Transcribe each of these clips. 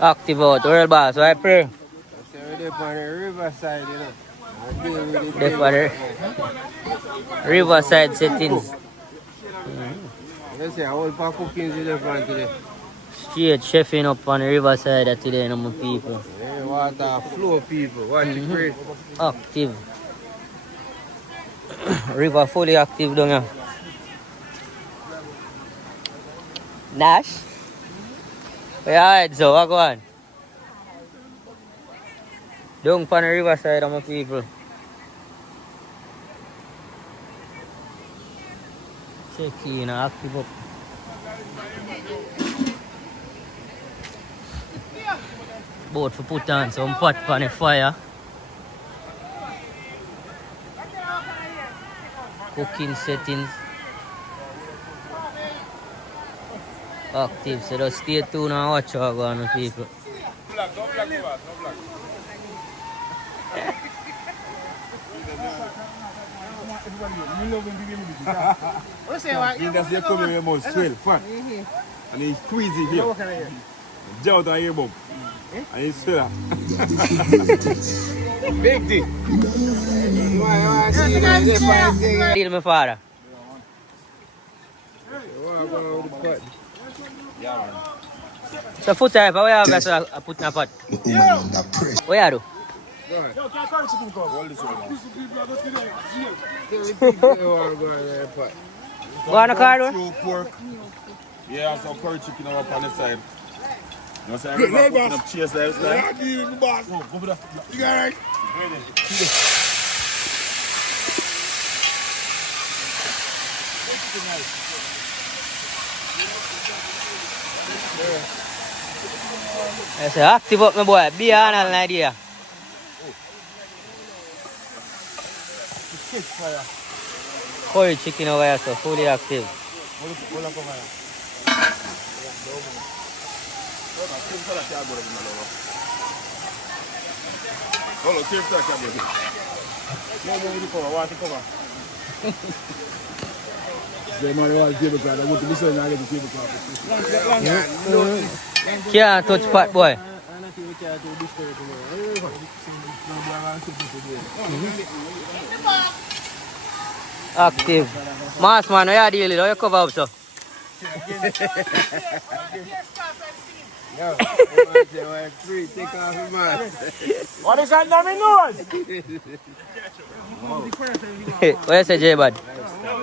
Active out, world boss, why pray? They're on the riverside, you know. I deal with the They thing. for the riverside settings. You see, I will pack cooking to the front today. Straight chefing up on the riverside today, no more people. Yeah, water flow, people. Watch it great. Active. River fully active down here. Nash? Where you hide, so what go on? Down on the riverside, my people. Check in, active up. Boat for put on some pot on the fire. Cooking settings. Active, so just stay tuned and watch what go on, people. That's the coming here most swell, fat. And he's squeezy here. Jout on here, Bob. And he's swell. Big thing. Deal my father. So food type, where you have guys put in a pot? Where you do? Go on the car one? Pork. Yeah, some curry chicken up on the side. You know what I'm saying? I'm putting up cheese there. Yeah, go for that. You got it? I say active up my boy, be on all night here. Curry chicken over here, so fully active. Can't touch pot boy. Active. Mass man, where you dealing? How you cover up so? What is that dummy noise? Where you say J-Bad?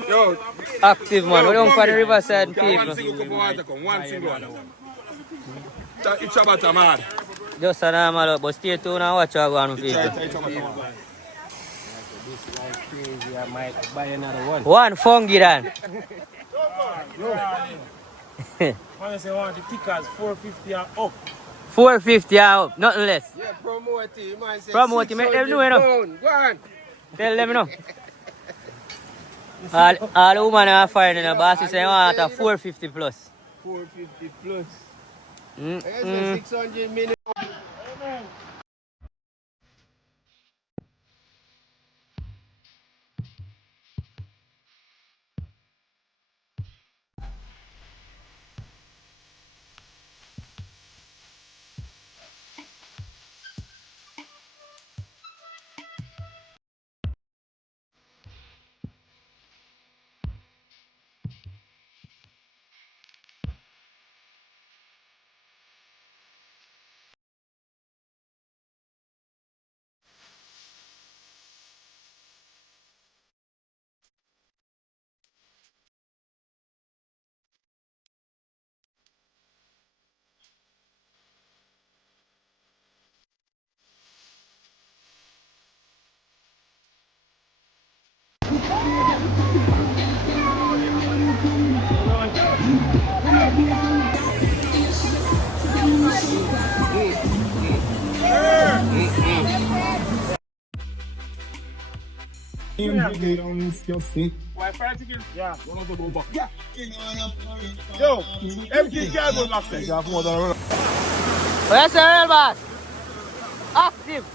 Yo, Active man, we don't find the riverside people. one single cup of water come, one single one. It's about a man. Just a normal, but stay tuned and watch what go on with people. This like crazy, I might buy another one. One fungi then. I say one of the tickers 450 and up. 450 and up, nothing less. Yeah, promote it. You might say Promote it, make them know, you know. Go on. Tell them, you know. All the women are firing in the boss, you say you want a 450 plus. 450 plus. Mm There's 600 minutes. Why fried chicken? Yeah. Yo, everything can go back there. Where's the real boss? Active.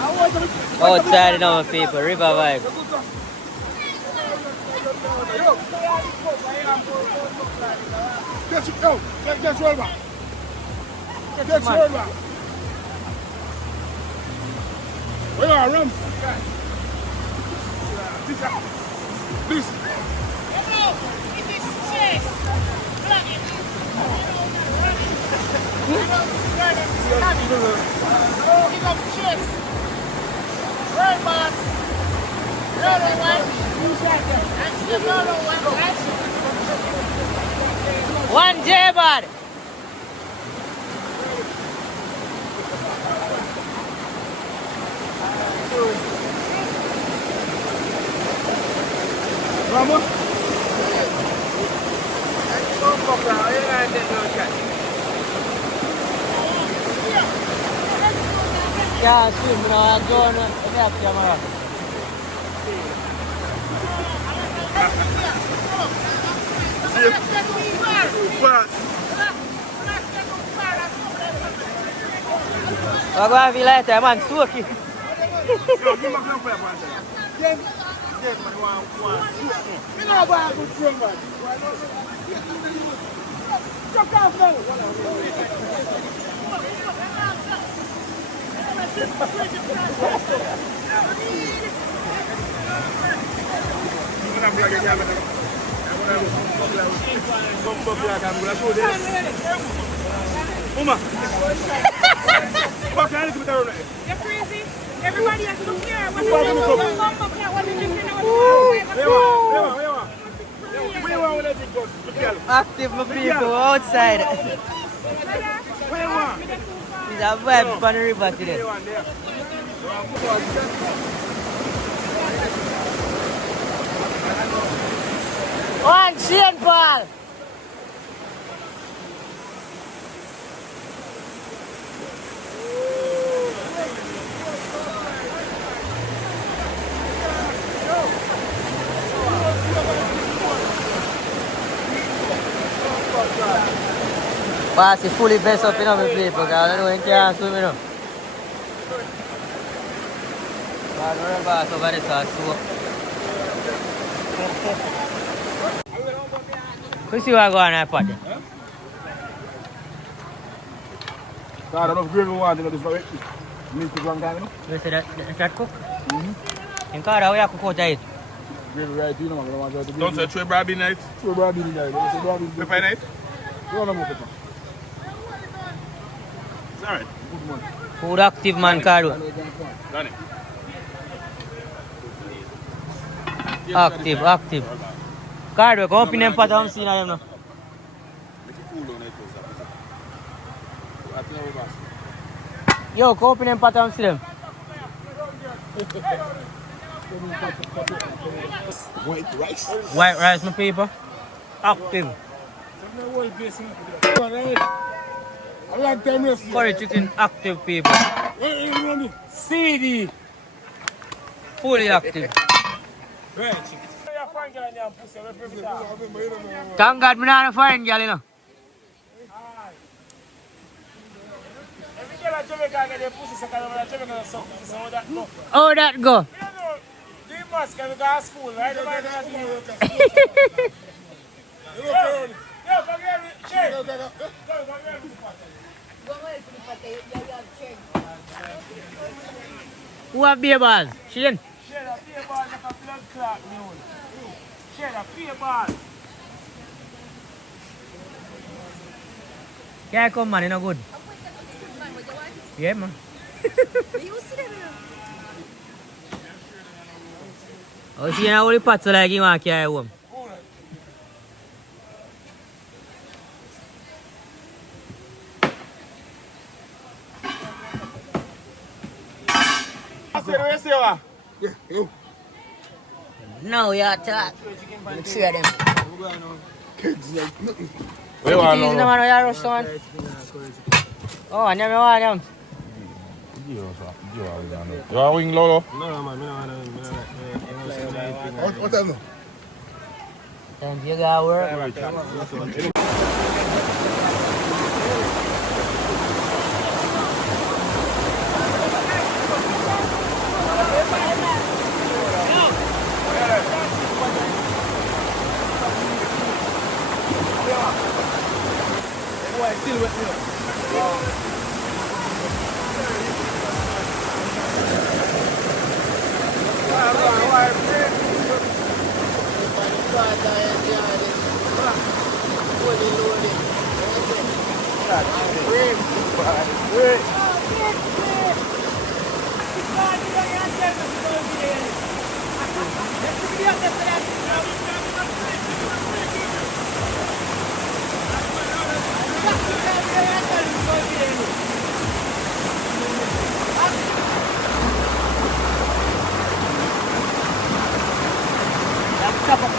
Outside, you know, people, river vibe. Just roll back. Just roll back. Where are Ram? This. One J bud. Rama? Yeah, swim, you know, I'm going to the camera. Agora vi lá, é mano, sua aqui. You're crazy. Everybody has to look here. What Active my people outside. It's a vibe on the river today. One St. Paul. Pass it fully best up, you know, my people, because I don't can't swim, you know. But remember, pass over this one, so. You see what going on, Pat? God, I don't really want to do this. Meat is one time, you know? You see that cook? In Canada, we have cook out it. Really right, you know, I don't want to do. Don't say three brabby night. Three brabby night. Pepper night. No more pepper. It's alright. Good man. Food active man, Cardo. Done it. Active. Cardo, come up in them pot, I'm seeing them now. Yo, come up in them pot, I'm seeing them. White rice, my people. Active. Curry chicken, active people. CD. Fully active. Thank God, I'm not a foreign girl, you know. How that go? Who have beer balls? Shane? Share a beer ball like a blood clot, mule. Share a beer ball. Yeah, come man, you know good. Yeah, man. Oh, see, you know, all the pots are like you want to carry home. Yeah, yo. No, you're talk. Three of them. Kids like nothing. Where you are Easy, no now? man, you're rushed on. Oh, I never want them. You are wing Lolo? No, man, What else? Then you got work.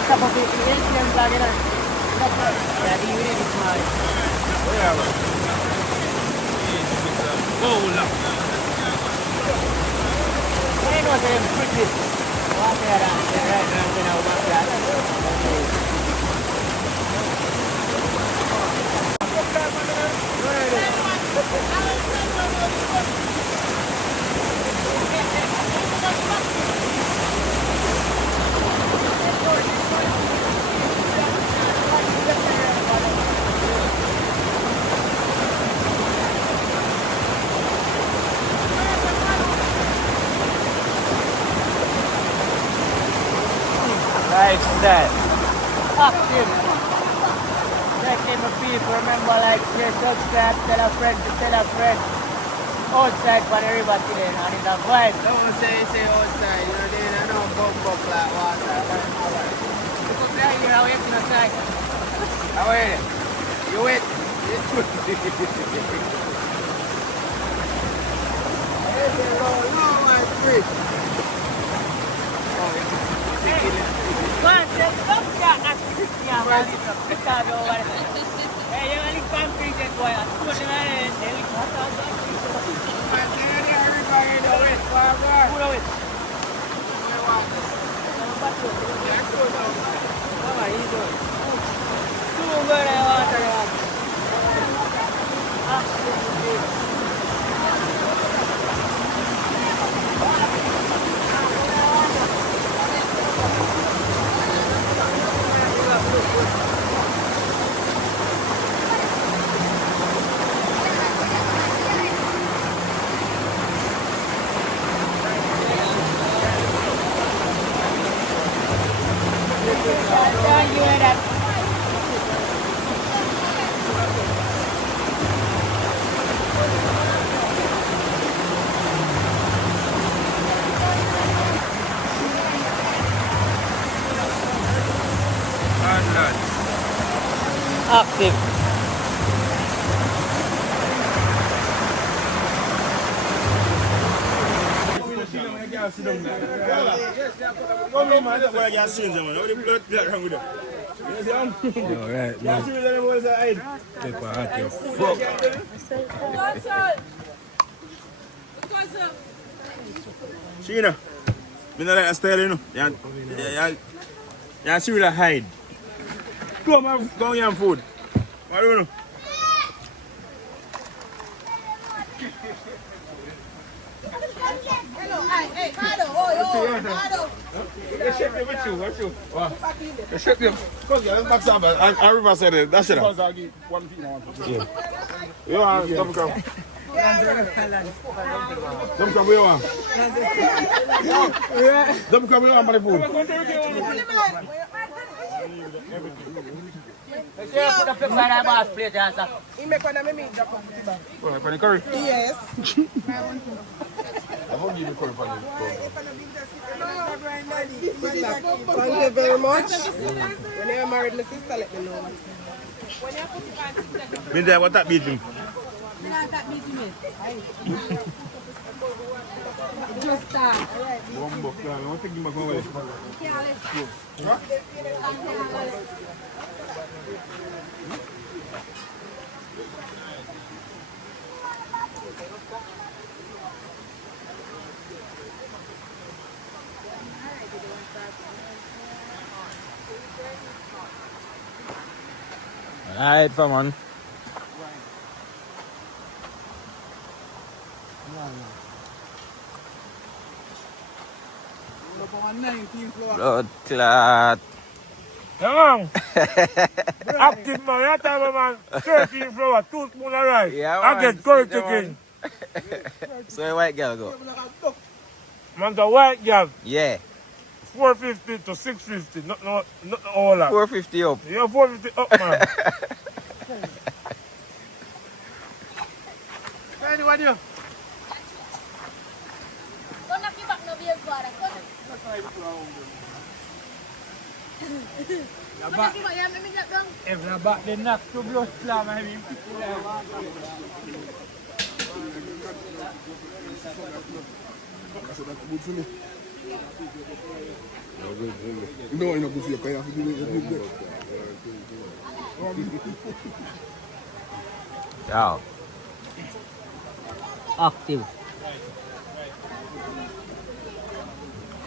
Stop up it. Yes, lagi na. Jadi ini di sini. Ini no saya pergi. Wah, saya kena ubah ya. That active. That came of people. Remember, like, share, subscribe, tell a friend to tell a friend. Outside for the river today, and it's a vibe. Don't want to say outside, you know, they don't bump up like water. Because they are here, how you can say. How are you? You wet? No, my free. Man, there's some cat activity here, man. Chicago, man. Hey, you only can't bring that boy. I'm going to active. Come on, man. That's why I can't change them, man. How the blood clot wrong with them? You see them? Alright, You see them boys that hide? paper at your fuck. Sheena, me not like that style, you know. You see that hide. Come on, go on food. What do you know? Hey, Cardo, Cardo. They shake them with you, what you? What? They shake them. Because you're back side, and River said it. That's it. Because I give 1 feet now. Yeah. You want double come? Double come, where you want? Double come, where you want for the food? Make sure you put the pepper in that boss plate, answer. You make one of me meat drop up with the Oh, for the curry? Yes. I won't give you curry for the Thank you very much. When you're married, my sister, let me know. Minta, what that beating? Just start. One book, I want to give my phone away. Alright, come on. Blood clot. Come active man, that time man, 13 flour, 2 spoons of rice. Yeah, I man. get curry chicken. So a white girl go? Man, the white girl, Yeah. 450 to 650, not all that. 450 up. Yeah, 450 up, man. Anyone you? Every back the knock to blow slam, I mean. I said that's good for me. No, it's not good for you because you have to do it. Ciao. Active.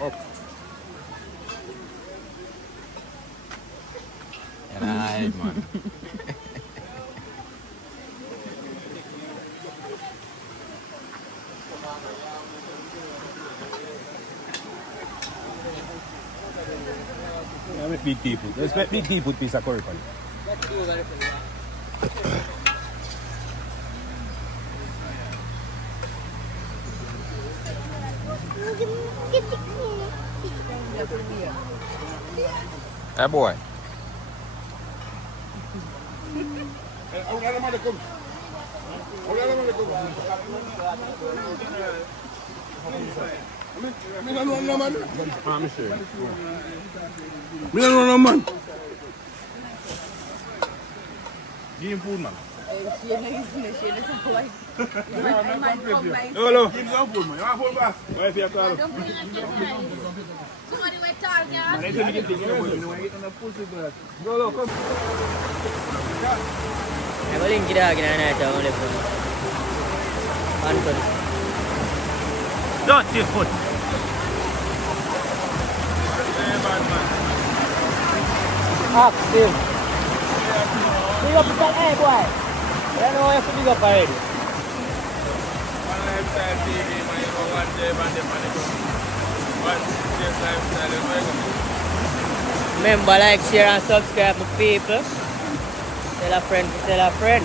Up. Right, man. I make big tea put. Let's make big tea put piece of curry pan. Hey boy. I don't know, man. I'm sure. I don't know, man. Give him food, man. Hello. Give him some food, man. You want food, boss? Why is he at all? Somebody went target. Let's make it take your food. You want to eat on the pussy, bro. Go, come. Aku lagi dah kena nak tahu lepas. Anton. Dirty food. Active. Big up the hey boy. I know I have to big up already. One lifestyle TV, man. You know, one day, man, the money come. One day lifestyle is regular. Remember, like, share and subscribe to people. Tell a friend to tell a friend.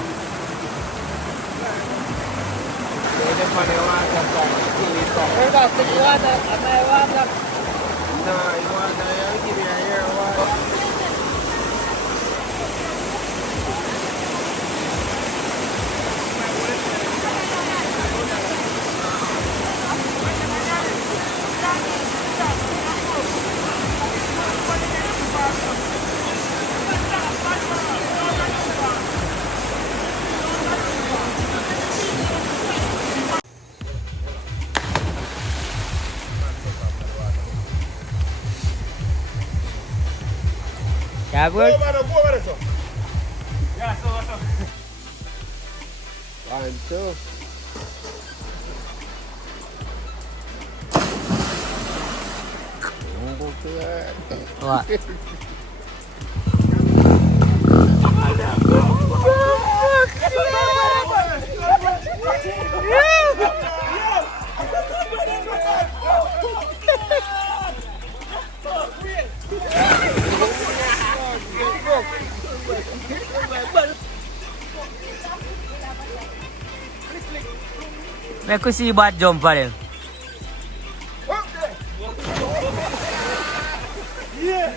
The money want to start. Where got the water? Am I water? No, you want to give me a year or Yeah, good. Yeah, so. One, two. What? Make us see bad jump for them. Yeah.